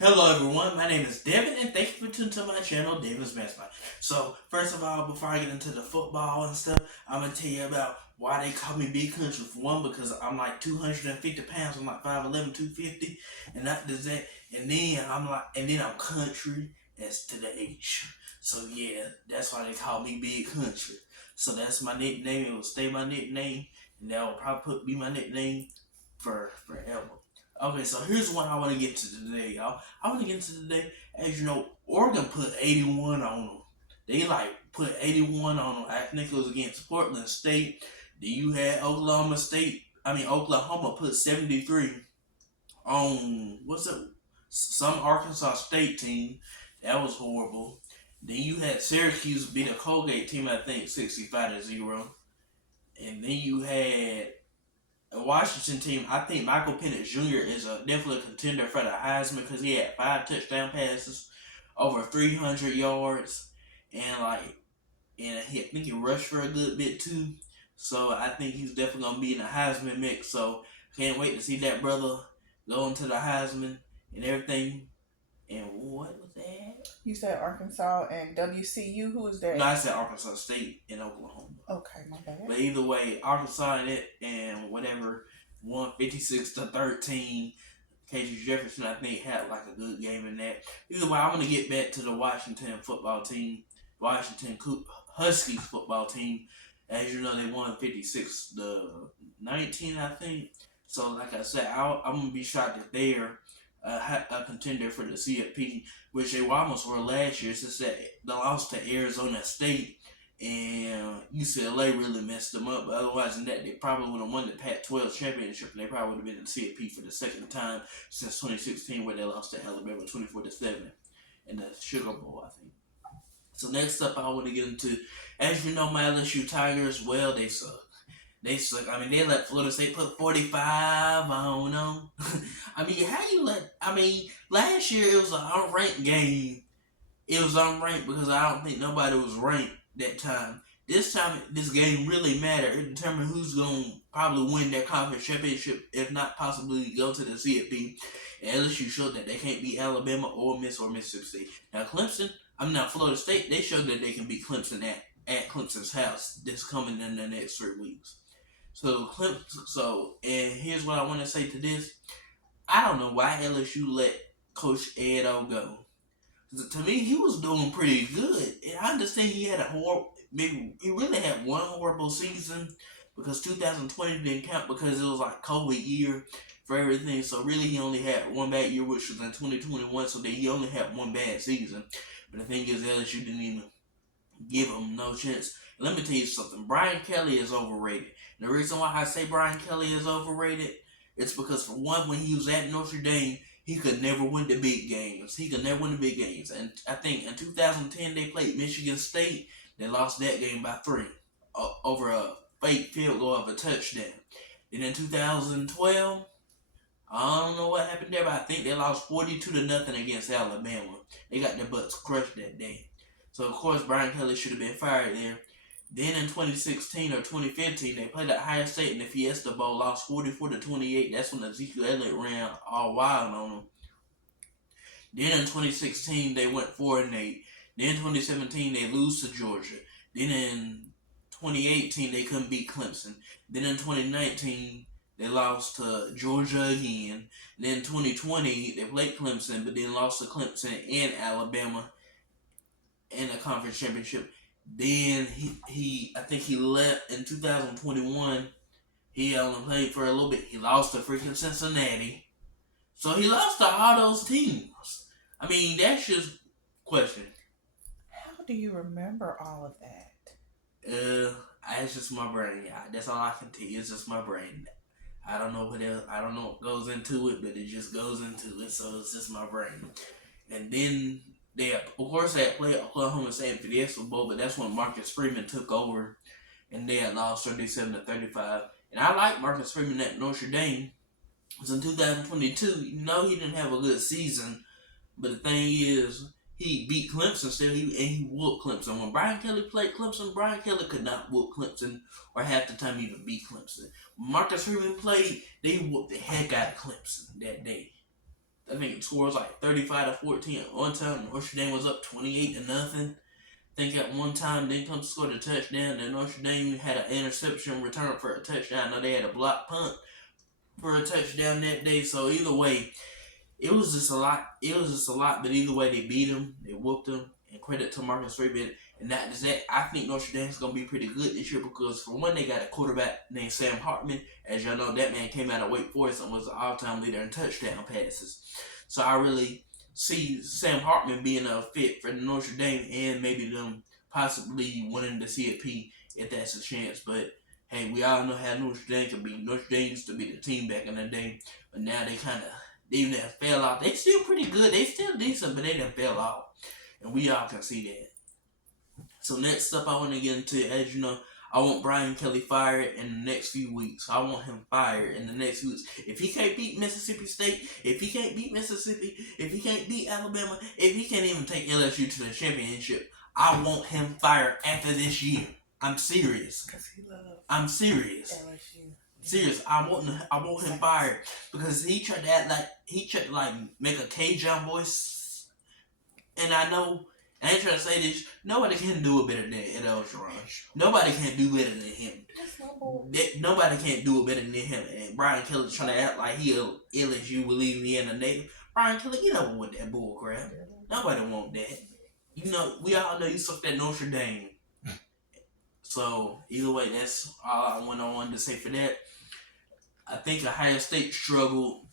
Hello everyone, my name is Devin and thank you for tuning to my channel, Devin's Mastermind. So, first of all, before I get into the football and stuff, I'm going to tell you about why they call me Big Country. For one, because I'm like 250 pounds, I'm like 5'11", 250, and that does that. And then I'm country as to the H. So yeah, that's why they call me Big Country. So that's my nickname, it will stay my nickname, and that will probably be my nickname forever. Okay, so here's what I want to get to today, y'all. I want to get to today, as you know, Oregon put 81 on them. They put 81 on them. I think it was against Portland State. Then you had Oklahoma put 73 on, some Arkansas State team. That was horrible. Then you had Syracuse beat a Colgate team, I think 65-0. And then you had a Washington team. I think Michael Penix Jr. is definitely a contender for the Heisman because he had 5 touchdown passes, over 300 yards, and I think he rushed for a good bit too. So I think he's definitely gonna be in the Heisman mix. So can't wait to see that brother go into the Heisman and everything. And what was that? You said Arkansas and WCU. Who is that? No, I said Arkansas State and Oklahoma. Okay, my bad. But either way, Arkansas and whatever won 56-13. KJ Jefferson, I think, had like a good game in that. Either way, I'm gonna get back to the Washington football team, Washington Huskies football team. As you know, they won 56-19, I think. So, like I said, I'm gonna be shocked that they're a contender for the CFP, which they almost were last year. Since that they lost to Arizona State. And UCLA really messed them up. But otherwise than that, they probably would have won the Pac-12 championship, and they probably would have been in the CFP for the second time since 2016, where they lost to Alabama 24-7 in the Sugar Bowl, I think. So next up, I want to get into, as you know, my LSU Tigers. Well, they suck. They suck. I mean, they let Florida State put 45 on them. Last year it was an unranked game. It was unranked because I don't think nobody was ranked that time. This time, this game really mattered. It determined who's going to probably win that conference championship, if not possibly go to the CFP. And LSU showed that they can't beat Alabama or Mississippi State. Now, Florida State, they showed that they can beat Clemson at Clemson's house this coming in the next 3 weeks. And here's what I want to say to this. I don't know why LSU let Coach Edo go. To me, he was doing pretty good. And I understand he really had one horrible season because 2020 didn't count because it was like COVID year for everything. So really, he only had one bad year, which was in 2021. So then he only had one bad season. But the thing is, LSU didn't even give him no chance. And let me tell you something. Brian Kelly is overrated. And the reason why I say Brian Kelly is overrated, it's because for one, when he was at Notre Dame, he could never win the big games. And I think in 2010, they played Michigan State. They lost that game by 3 over a fake field goal of a touchdown. Then in 2012, I don't know what happened there, but I think they lost 42-0 against Alabama. They got their butts crushed that day. So, of course, Brian Kelly should have been fired there. Then in 2016 or 2015, they played at Ohio State in the Fiesta Bowl, lost 44-28. That's when Ezekiel Elliott ran all wild on them. Then in 2016, they went 4-8. Then in 2017, they lose to Georgia. Then in 2018, they couldn't beat Clemson. Then in 2019, they lost to Georgia again. Then in 2020, they played Clemson, but then lost to Clemson and Alabama in the conference championship. Then I think he left in 2021. He only played for a little bit. He lost to freaking Cincinnati. So he lost to all those teams. I mean, that's just question. How do you remember all of that? It's just my brain. That's all I can tell you. It's just my brain. I don't know what else. I don't know what goes into it, but it just goes into it. So it's just my brain. And then they, of course, they had played Oklahoma State for the Super Bowl, but that's when Marcus Freeman took over, and they had lost 37-35. And I like Marcus Freeman at Notre Dame. Because in 2022, he didn't have a good season, but the thing is, he beat Clemson still, and he whooped Clemson. When Brian Kelly played Clemson, Brian Kelly could not whoop Clemson, or half the time even beat Clemson. When Marcus Freeman played, they whooped the heck out of Clemson that day. I think it scores like 35-14 at one time. Notre Dame was up 28-0. I think at one time, then Clemson scored a touchdown, and Notre Dame had an interception return for a touchdown. Now they had a block punt for a touchdown that day. So either way, it was just a lot. But either way, they beat him, they whooped him, and credit to Marcus Freeman. And that is that. I think Notre Dame's gonna be pretty good this year because for one, they got a quarterback named Sam Hartman. As y'all know, that man came out of Wake Forest and was the all-time leader in touchdown passes. So I really see Sam Hartman being a fit for Notre Dame and maybe them possibly winning the CFP if that's a chance. But hey, we all know how Notre Dame can be. Notre Dame used to be the team back in the day, but now they even fell off. They still pretty good. They still decent, but they done fell off. And we all can see that. So next up I want to get into, as you know, I want Brian Kelly fired in the next few weeks. I want him fired in the next few weeks. If he can't beat Mississippi State, if he can't beat Mississippi, if he can't beat Alabama, if he can't even take LSU to the championship, I want him fired after this year. I'm serious. I'm serious. LSU. Serious. I want him fired because he tried to act like make a Cajun voice. And I know, I ain't trying to say this, nobody can do it better than Ed Orgeron. Nobody can do better than him. Nobody can't do it better than him. And Brian Kelly trying to act like he LSU Louisiana native. Brian Kelly, get over with that bull crap. Nobody want that. We all know you suck that Notre Dame. So either way, that's all I wanted to say for that. I think Ohio State struggled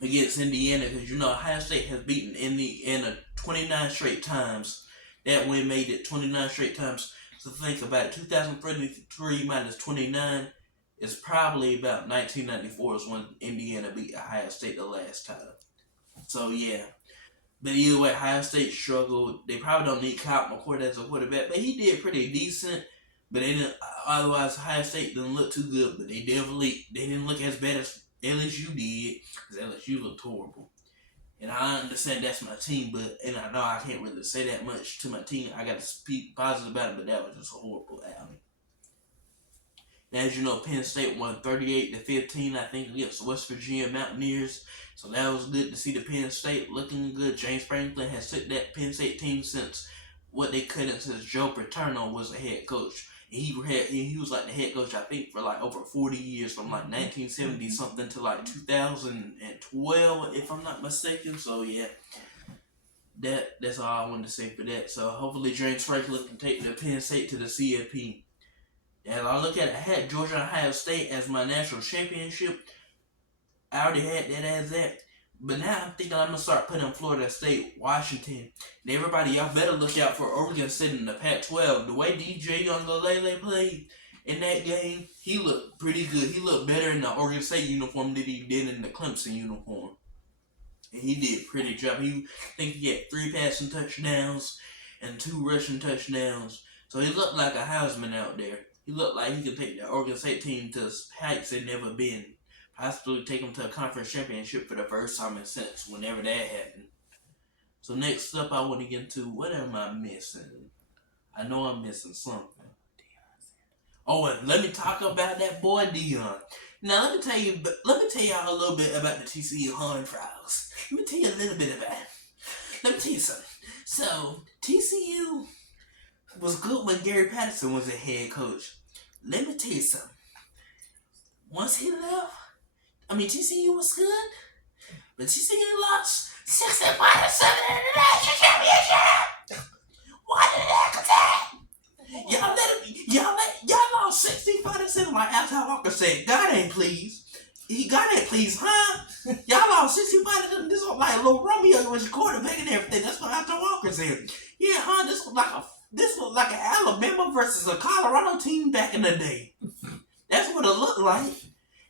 against Indiana because Ohio State has beaten Indiana 29 straight times. That win made it 29 straight times. So think about it. 2023 minus 29 is probably about 1994 is when Indiana beat Ohio State the last time. So yeah. But either way, Ohio State struggled. They probably don't need Kyle McCord as a quarterback, but he did pretty decent. But they didn't. Otherwise, Ohio State didn't look too good. But they didn't look as bad as LSU did, because LSU looked horrible. And I understand that's my team, and I know I can't really say that much to my team. I got to speak positive about it, but that was just a horrible outing. As you know, Penn State won 38-15, I think, against the West Virginia Mountaineers. So that was good to see the Penn State looking good. James Franklin has took that Penn State team since what they couldn't since Joe Paterno was the head coach. And he was like the head coach, I think, for like over 40 years, from like 1970 something to like 2012, if I'm not mistaken. So yeah, that's all I wanted to say for that. So hopefully James Franklin can take the Penn State to the CFP. And I look at it, I had Georgia and Ohio State as my national championship. I already had that as that. But now I'm thinking I'm going to start putting Florida State, Washington. And everybody, y'all better look out for Oregon State in the Pac-12. The way DJ Uiagalelei played in that game, he looked pretty good. He looked better in the Oregon State uniform than he did in the Clemson uniform. And he did a pretty job. I think he had 3 passing touchdowns and 2 rushing touchdowns. So he looked like a Heisman out there. He looked like he could take the Oregon State team to heights they've never been. Possibly take them to a conference championship for the first time in since whenever that happened. So next up, I want to get into, what am I missing? I know I'm missing something. Oh, and let me talk about that boy Deion. Now let me tell y'all a little bit about the TCU Horned Frogs. Let me tell you a little bit about it. Let me tell you something. So TCU was good when Gary Patterson was a head coach. Let me tell you something. Once he left, TCU was good, but TCU lost 65-7 in the national championship. What the heck is that? Y'all lost 65-7 like Al Walker said. God ain't pleased. God ain't pleased, huh? Y'all lost 65-7. This look like Lil Romeo was quarterback and everything. That's what Al Walker said. Yeah, huh? This look like an Alabama versus a Colorado team back in the day. That's what it looked like.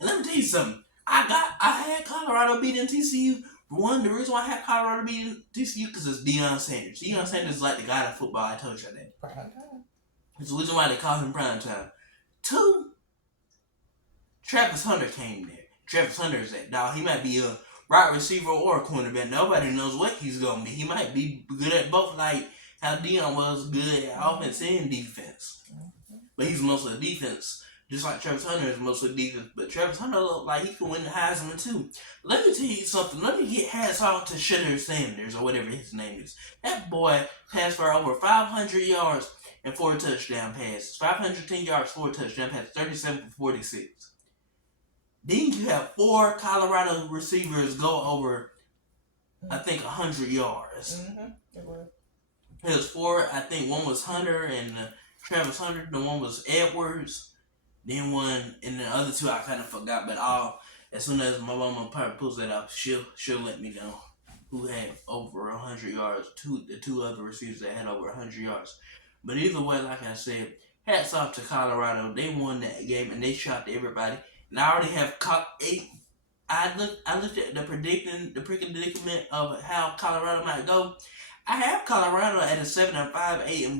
And let me tell you something. I had Colorado beating TCU. One, the reason why I had Colorado beating TCU because it's Deion Sanders. Deion Sanders is like the guy in football. I told you that. Prime time. It's the reason why they call him prime time. Two, Travis Hunter came there. Travis Hunter is that dog. He might be a wide receiver or a cornerback. Nobody knows what he's gonna be. He might be good at both, like how Deion was good at offense and defense. But he's mostly defense. Just like Travis Hunter is mostly defense, but Travis Hunter look like he can win the Heisman too. Let me tell you something. Let me get hats off to Shedeur Sanders or whatever his name is. That boy passed for over 500 yards and 4 touchdown passes. 510 yards, 4 touchdown passes, 37 for 46. Then you have 4 Colorado receivers go over, I think, 100 yards. It was. It was 4. I think one was Hunter and Travis Hunter. The one was Edwards. Then one, and the other 2 I kind of forgot, but as soon as my mama probably pulls that up, she'll let me know who had over 100 yards. The 2 other receivers that had over 100 yards. But either way, like I said, hats off to Colorado. They won that game and they shocked everybody. And I already have I looked at the predicament of how Colorado might go. I have Colorado at a 7-5,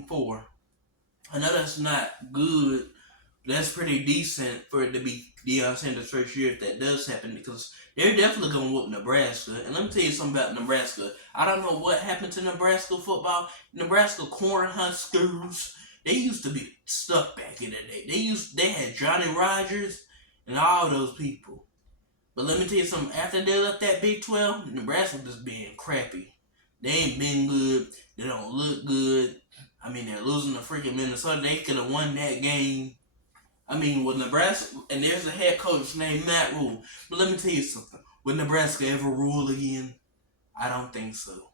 8-4. I know that's not good. That's pretty decent for it to be Deion Sanders' first year if that does happen, because they're definitely going to whoop Nebraska. And let me tell you something about Nebraska. I don't know what happened to Nebraska football. Nebraska Cornhuskers, they used to be stuck back in the day. They had Johnny Rodgers and all those people. But let me tell you something. After they left that Big 12, Nebraska just being crappy. They ain't been good. They don't look good. I mean, they're losing to freaking Minnesota. They could have won that game. I mean, with Nebraska, and there's a head coach named Matt Rule. But let me tell you something. Will Nebraska ever rule again? I don't think so.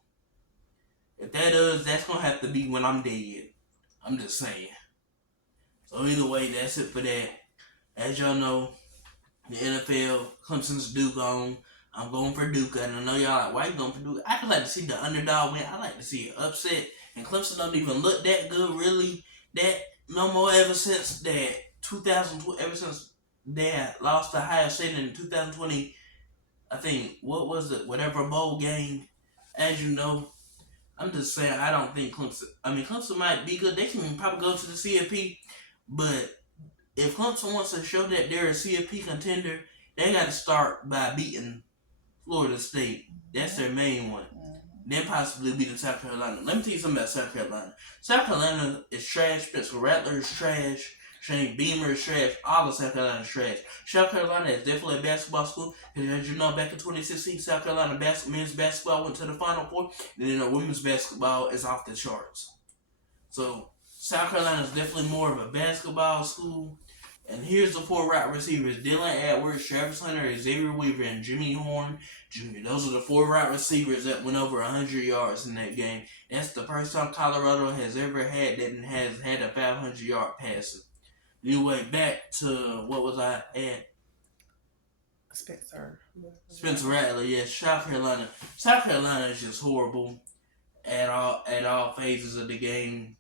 If that does, that's going to have to be when I'm dead. I'm just saying. So either way, that's it for that. As y'all know, the NFL, Clemson's Duke on. I'm going for Duke. And I know y'all like, why you going for Duke? I just like to see the underdog win. I like to see it upset. And Clemson don't even look that good, really. That no more ever since that. Ever since they lost to Ohio State in 2020, I think, what was it, whatever bowl game, as you know, I'm just saying, I don't think Clemson might be good. They can probably go to the CFP, but if Clemson wants to show that they're a CFP contender, they got to start by beating Florida State. That's their main one. Then possibly beating South Carolina. Let me tell you something about South Carolina. South Carolina is trash. Spencer Rattler is trash. Shane Beamer is trash. All of South Carolina is trash. South Carolina is definitely a basketball school. And as you know, back in 2016, South Carolina men's basketball went to the Final Four. And then the women's basketball is off the charts. So, South Carolina is definitely more of a basketball school. And here's the 4 wide receivers. Dylan Edwards, Travis Hunter, Xavier Weaver, and Jimmy Horn Jr. Those are the 4 wide receivers that went over 100 yards in that game. That's the first time Colorado has ever had that and has had a 500-yard passing. Anyway, back to what was I at? Spencer Rattler, yes, South Carolina. South Carolina is just horrible at all phases of the game.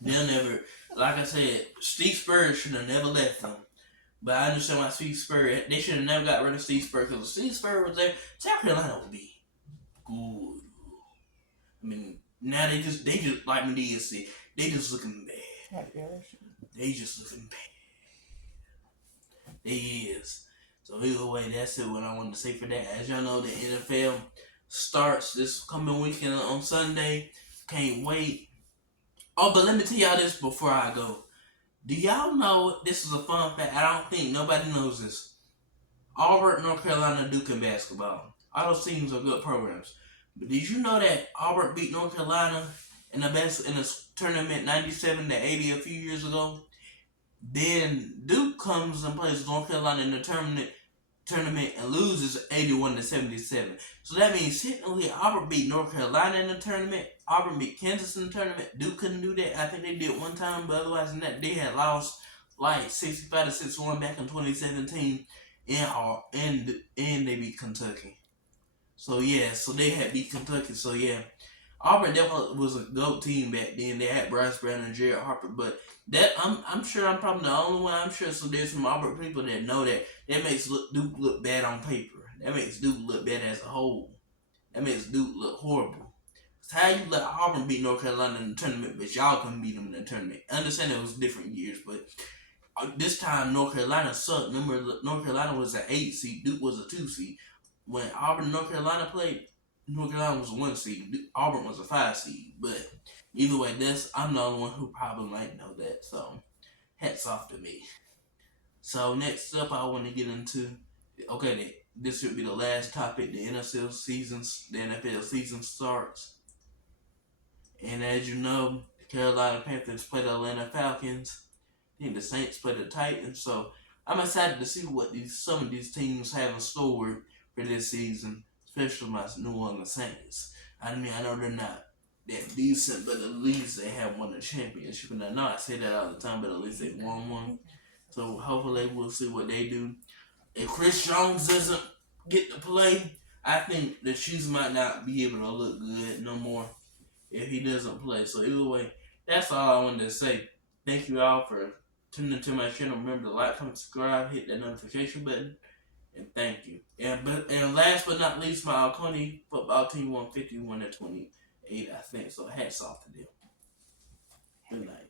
They'll never, like I said, Steve Spurrier should have never left them. But I understand why Steve Spurrier, they should have never got rid of Steve Spurrier, because if Steve Spurrier was there, South Carolina would be good. I mean, now they just like Medea said, they just looking bad. They just looking bad. They is. So either way, that's it. What I wanted to say for that. As y'all know, the NFL starts this coming weekend on Sunday. Can't wait. Oh, but let me tell y'all this before I go. Do y'all know, this is a fun fact, I don't think nobody knows this. Auburn, North Carolina, Duke in basketball. All those teams are good programs. But did you know that Auburn beat North Carolina in the tournament 97-80 a few years ago? Then Duke comes and plays North Carolina in the tournament and loses 81-77. So that means technically Auburn beat North Carolina in the tournament. Auburn beat Kansas in the tournament. Duke couldn't do that. I think they did one time, but otherwise than that, they had lost like 65-61 back in 2017, and they beat Kentucky. So yeah, so they had beat Kentucky. So yeah, Auburn definitely was a GOAT team back then. They had Bryce Brown and Jared Harper, but that I'm sure I'm probably the only one. I'm sure so there's some Auburn people that know that makes Duke look bad on paper. That makes Duke look bad as a whole. That makes Duke look horrible. It's how you let Auburn beat North Carolina in the tournament, but y'all couldn't beat them in the tournament. I understand it was different years, but this time North Carolina sucked. Remember, North Carolina was an 8 seed. Duke was a 2 seed. When Auburn and North Carolina played, North Carolina was a 1 seed. Auburn was a 5 seed. But either way, I'm the only one who probably might know that. So hats off to me. So next up, I want to get into this should be the last topic. The NFL season starts, and as you know, the Carolina Panthers play the Atlanta Falcons. I think the Saints play the Titans. So I'm excited to see what some of these teams have in store for this season, especially my New Orleans Saints. I mean, I know they're not that decent, but at least they have won a championship. And I know I say that all the time, but at least they won one. So hopefully we'll see what they do. If Chris Jones doesn't get to play, I think the Chiefs might not be able to look good no more if he doesn't play. So either way, that's all I wanted to say. Thank you all for tuning into my channel. Remember to like, comment, subscribe, hit that notification button, and thank you. And last but not least, my Alconi football team won 51-28, I think. So hats off to them. Good night.